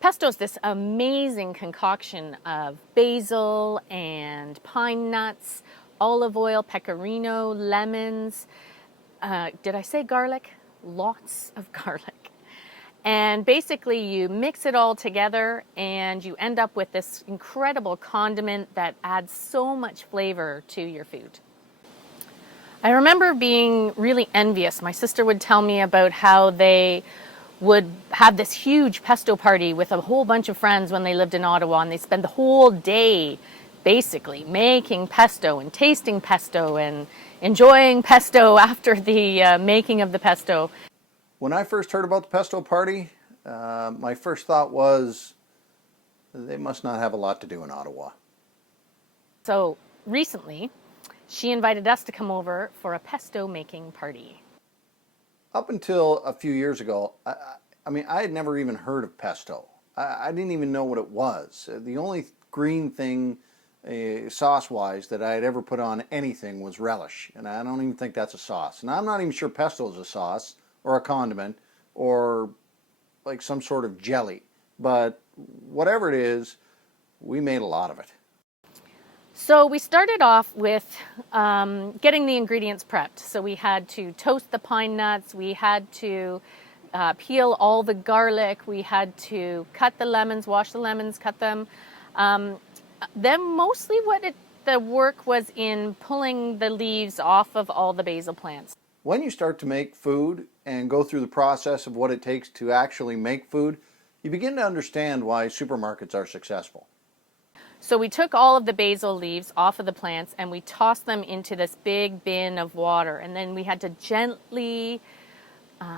Pesto is this amazing concoction of basil and pine nuts, olive oil, pecorino, lemons. Did I say garlic? Lots of garlic. And basically you mix it all together and you end up with this incredible condiment that adds so much flavor to your food. I remember being really envious. My sister would tell me about how they would have this huge pesto party with a whole bunch of friends when they lived in Ottawa, and they spend the whole day basically making pesto and tasting pesto and enjoying pesto after the making of the pesto. When I first heard about the pesto party, my first thought was they must not have a lot to do in Ottawa. So recently, she invited us to come over for a pesto making party. Up until a few years ago, I had never even heard of pesto. I didn't even know what it was. The only green thing, sauce-wise, that I had ever put on anything was relish, and I don't even think that's a sauce. And I'm not even sure pesto is a sauce or a condiment or like some sort of jelly. But whatever it is, we made a lot of it. So we started off with getting the ingredients prepped. So we had to toast the pine nuts, we had to peel all the garlic, we had to cut the lemons, wash the lemons, cut them. Then mostly the work was in pulling the leaves off of all the basil plants. When you start to make food and go through the process of what it takes to actually make food, you begin to understand why supermarkets are successful. So we took all of the basil leaves off of the plants and we tossed them into this big bin of water, and then we had to gently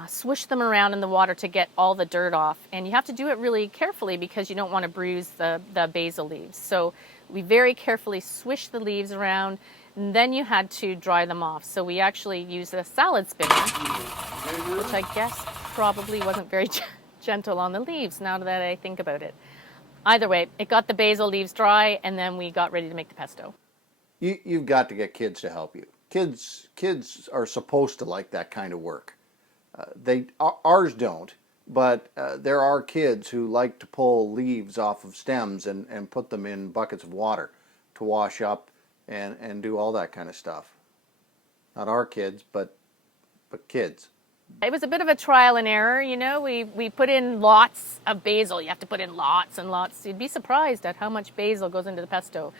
swish them around in the water to get all the dirt off. And you have to do it really carefully because you don't want to bruise the basil leaves. So we very carefully swished the leaves around, and then you had to dry them off. So we actually used a salad spinner, which I guess probably wasn't very gentle on the leaves now that I think about it. Either way, it got the basil leaves dry, and then we got ready to make the pesto. You've got to get kids to help you. Kids are supposed to like that kind of work. Ours don't, but there are kids who like to pull leaves off of stems and put them in buckets of water to wash up and do all that kind of stuff. Not our kids, but kids. It was a bit of a trial and error, you know. We put in lots of basil. You have to put in lots and lots. You'd be surprised at how much basil goes into the pesto.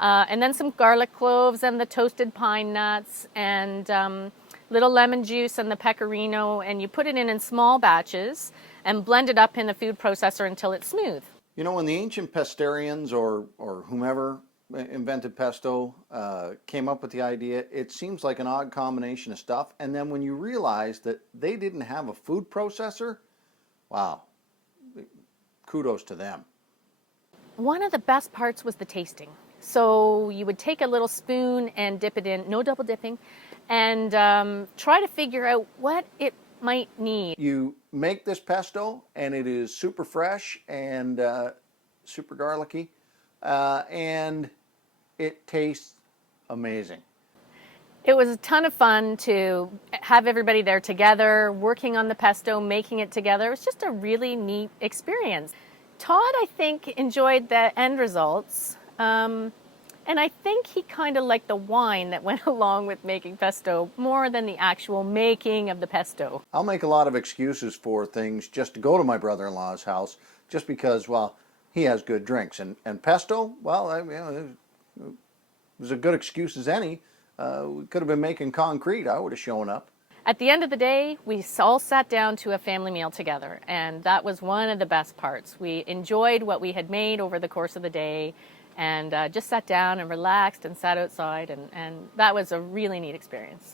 And then some garlic cloves and the toasted pine nuts and little lemon juice and the pecorino. And you put it in small batches and blend it up in the food processor until it's smooth. You know, when the ancient pescatarians or whomever invented pesto, came up with the idea, it seems like an odd combination of stuff. And then when you realize that they didn't have a food processor, wow, kudos to them. One of the best parts was the tasting. So you would take a little spoon and dip it in, no double dipping, and try to figure out what it might need. You make this pesto and it is super fresh and super garlicky, and it tastes amazing. It was a ton of fun to have everybody there together, working on the pesto, making it together. It was just a really neat experience. Todd, I think, enjoyed the end results. And I think he kind of liked the wine that went along with making pesto more than the actual making of the pesto. I'll make a lot of excuses for things just to go to my brother-in-law's house just because, well, he has good drinks. And pesto, well, it was a good excuse as any. We could have been making concrete. I would have shown up. At the end of the day, we all sat down to a family meal together, and that was one of the best parts. We enjoyed what we had made over the course of the day and just sat down and relaxed and sat outside, and that was a really neat experience.